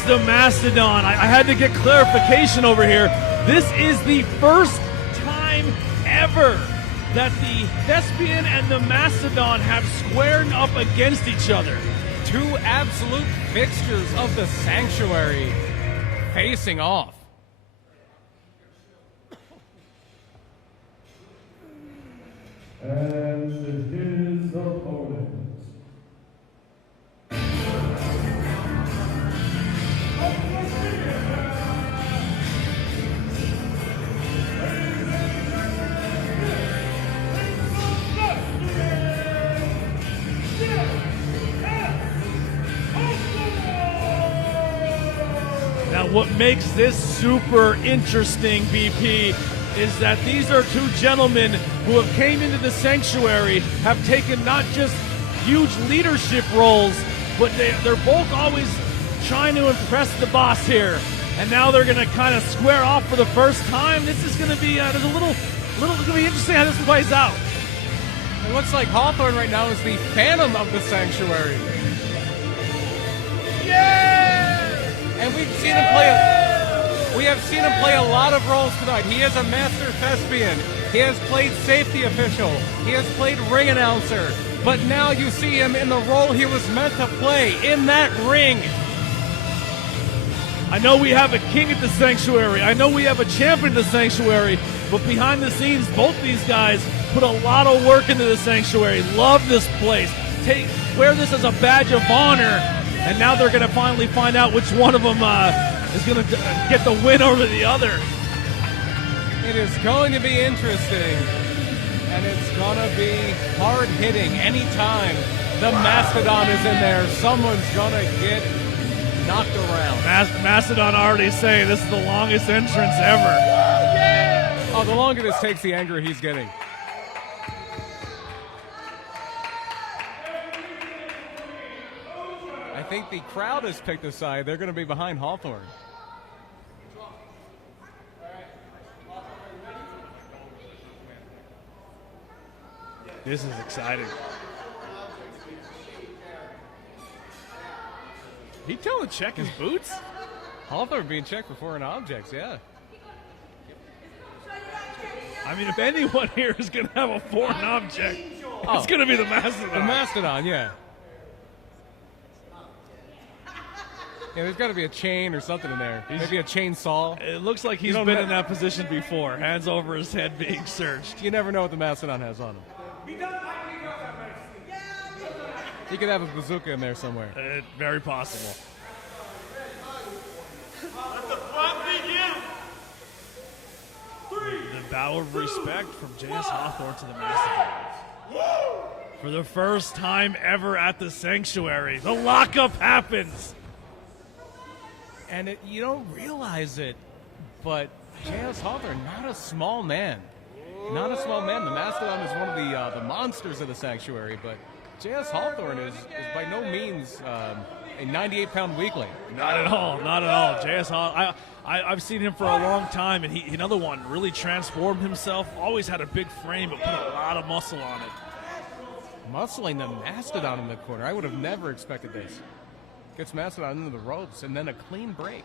is the Mastodon. I had to get clarification over here. This is the first time ever that the Thespian and the Mastodon have squared up against each other. Two absolute fixtures of the Sanctuary facing off. And his opponent. Now, what makes this super interesting, BP, is that these are two gentlemen who have came into the Sanctuary, have taken not just huge leadership roles, but they're both always trying to impress the boss here. And now they're going to kind of square off for the first time. This is going to be there's a little it's going to be interesting how this plays out. It looks like Hawthorne right now is the Phantom of the Sanctuary. Yeah! And we've seen him play a lot of roles tonight. He is a master thespian. He has played safety official. He has played ring announcer. But now you see him in the role he was meant to play, in that ring. I know we have a king at the Sanctuary. I know we have a champion at the Sanctuary. But behind the scenes, both these guys put a lot of work into the Sanctuary. Love this place. Wear this as a badge of honor. And now they're going to finally find out which one of them is going to get the win over the other. It is going to be interesting, and it's going to be hard-hitting. Anytime the Mastodon is in there, someone's going to get knocked around. Mastodon already saying this is the longest entrance ever. Oh, the longer this takes, the angrier he's getting. I think the crowd has picked a side. They're going to be behind Hawthorne. This is exciting. He tell to check his boots? Hawthorne being checked for foreign objects, yeah. I mean, if anyone here is going to have a foreign object, it's going to be the Mastodon. The Mastodon, yeah. Yeah, there's got to be a chain or something in there. Maybe a chainsaw. It looks like he's been in that position before. Hands over his head being searched. You never know what the Mastodon has on him. He could have a bazooka in there somewhere. Very possible. Let the fun begin. The bow of respect from J.S. Hawthorne to the Mastodon. For the first time ever at the Sanctuary, the lockup happens. And you don't realize it, but J.S. Hawthorne, not a small man. Not a small man. The Mastodon is one of the monsters of the Sanctuary, but J.S. Hawthorne is by no means a 98-pound weakling. Not at all. Not at all. J.S. Hawthorne, I've seen him for a long time, and he another one, really transformed himself. Always had a big frame, but put a lot of muscle on it. Muscling the Mastodon in the corner. I would have never expected this. Gets Mastodon into the ropes, and then a clean break.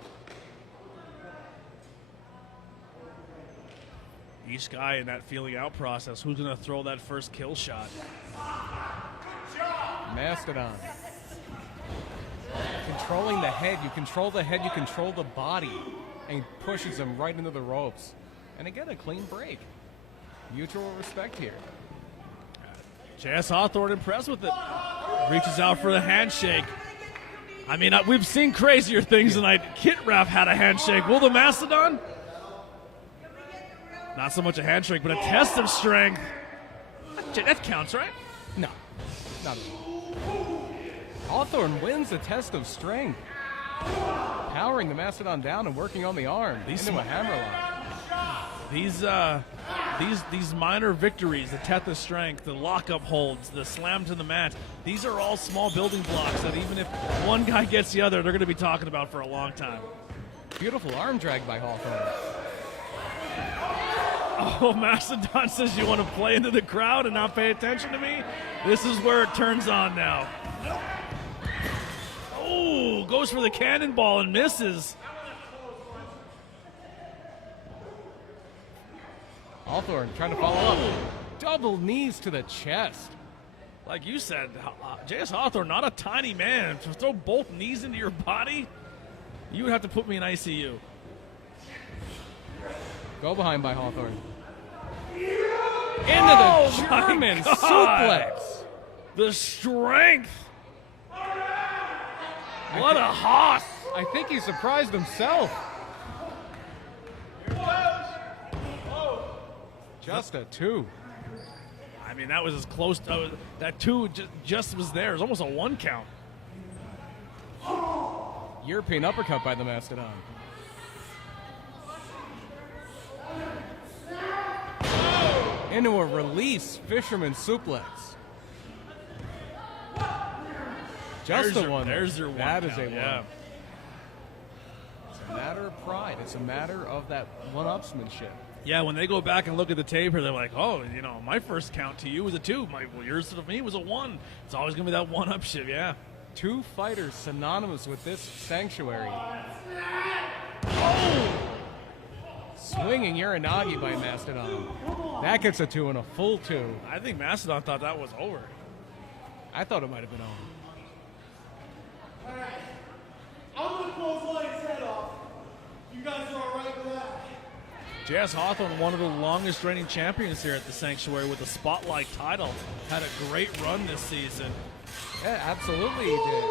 Each guy in that feeling out process, who's going to throw that first kill shot? Mastodon. Controlling the head. You control the head, you control the body. And he pushes him right into the ropes. And again, a clean break. Mutual respect here. J.S. Hawthorne impressed with it. Reaches out for the handshake. I mean, we've seen crazier things tonight. Kit Raff had a handshake. Will the Mastodon? Not so much a handshake, but a test of strength. That counts, right? No, not at all. Hawthorne wins the test of strength. Powering the Mastodon down and working on the arm into a hammerlock. These minor victories, the test of strength, the lockup holds, the slam to the mat, these are all small building blocks that even if one guy gets the other, they're going to be talking about for a long time. Beautiful arm drag by Hawthorne. Oh, Mastodon says you want to play into the crowd and not pay attention to me? This is where it turns on now. Oh! Ooh, goes for the cannonball and misses. Hawthorne trying to follow up. Double knees to the chest. Like you said, J.S. Hawthorne, not a tiny man. To throw both knees into your body, you would have to put me in ICU. Go behind by Hawthorne. Into the German suplex. The strength. What a hoss. I think he surprised himself. Just a 2. I mean, that was as close to that 2 just was there. It was almost a 1 count. European uppercut by the Mastodon. Into a release fisherman suplex. Just a 1. There's your 1 That count, is a 1. yeah. It's a matter of pride. It's a matter of that one-upsmanship. Yeah, when they go back and look at the tape here, they're like, oh, you know, my first count to you was a 2. Yours to me was a 1. It's always going to be that one-upship, yeah. 2 fighters synonymous with this sanctuary. Oh! Swinging Uranagi by Mastodon. That gets a 2 and a full 2. I think Mastodon thought that was over. I thought it might have been over. All right. I'm going to close his head off. You guys are all right with that? J.S. Hawthorne, one of the longest reigning champions here at the Sanctuary with the Spotlight title, had a great run this season. Yeah, absolutely he did.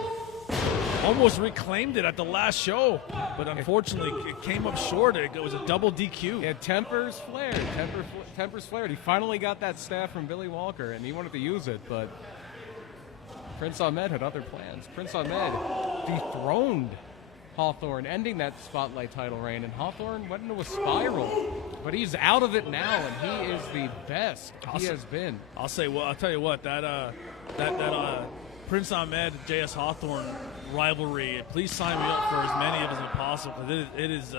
Almost reclaimed it at the last show, but unfortunately it came up short. It was a double DQ. Yeah, tempers flared. Tempers flared. He finally got that staff from Billy Walker, and he wanted to use it, but Prince Ahmed had other plans. Prince Ahmed dethroned Hawthorne, ending that Spotlight title reign, and Hawthorne went into a spiral. But he's out of it now, and he is the best he has been. I'll tell you what, that Prince Ahmed J.S. Hawthorne rivalry. Please sign me up for as many of them as possible, because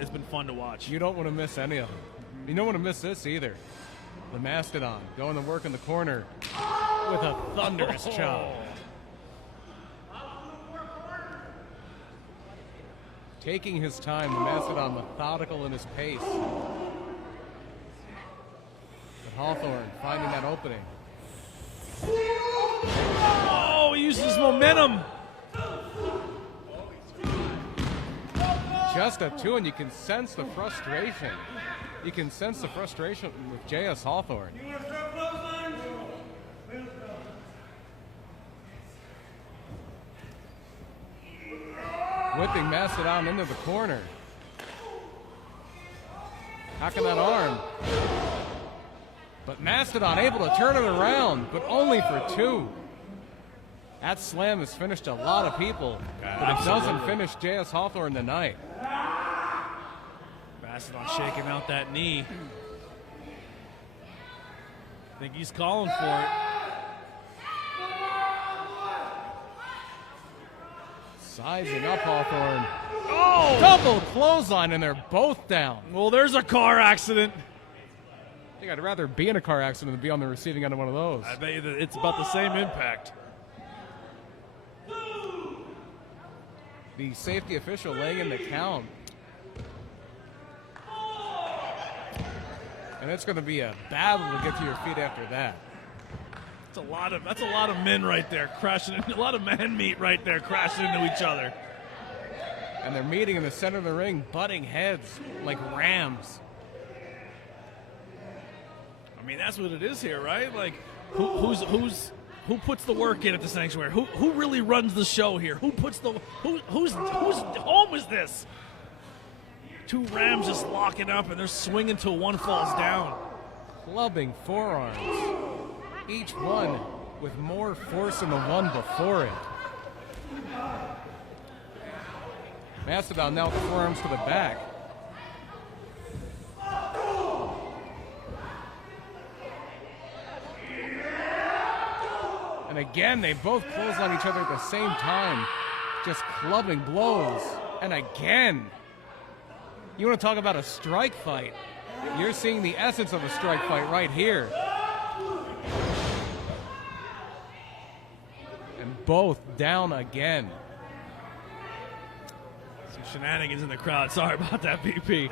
it's been fun to watch. You don't want to miss any of them. You don't want to miss this either. The Mastodon going to work in the corner with a thunderous chop. Taking his time, the Mastodon methodical in his pace. But Hawthorne finding that opening. Oh, he uses his momentum. Just a 2, and you can sense the frustration. You can sense the frustration with J.S. Hawthorne. Whipping Mastodon into the corner. Hacking that arm. But Mastodon able to turn it around, but only for 2. That slam has finished a lot of people, but it doesn't finish J.S. Hawthorne tonight. Mastodon shaking out that knee. I think he's calling for it. Sizing up Hawthorne. Oh! Double clothesline, and they're both down. Well, there's a car accident. I think I'd rather be in a car accident than be on the receiving end of one of those. I bet you that it's about the same impact. The safety official laying in the count. And it's going to be a battle to get to your feet after that. That's a lot of men right there crashing into, a lot of man meat right there crashing into each other. And they're meeting in the center of the ring, butting heads like rams. I mean, that's what it is here, right? Like, who puts the work in at the Sanctuary? Who really runs the show here? Whose home is this? 2 rams just locking up, and they're swinging till one falls down. Clubbing forearms. Each one with more force than the one before it. Mastodon now with forearms to the back. And again, they both clothesline each other at the same time. Just clubbing blows. And again. You want to talk about a strike fight? You're seeing the essence of a strike fight right here. And both down again. Shenanigans in the crowd. Sorry about that, BP.